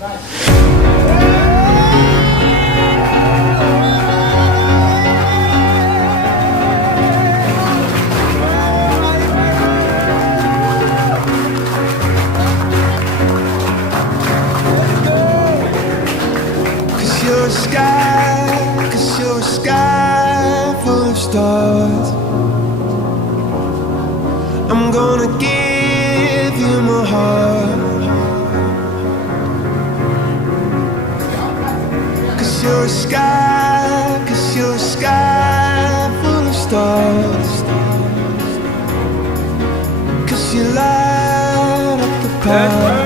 Cause you're a sky full of stars. I'm gonna give you my heart. Cause you're a sky full of stars. Cause you light up the path.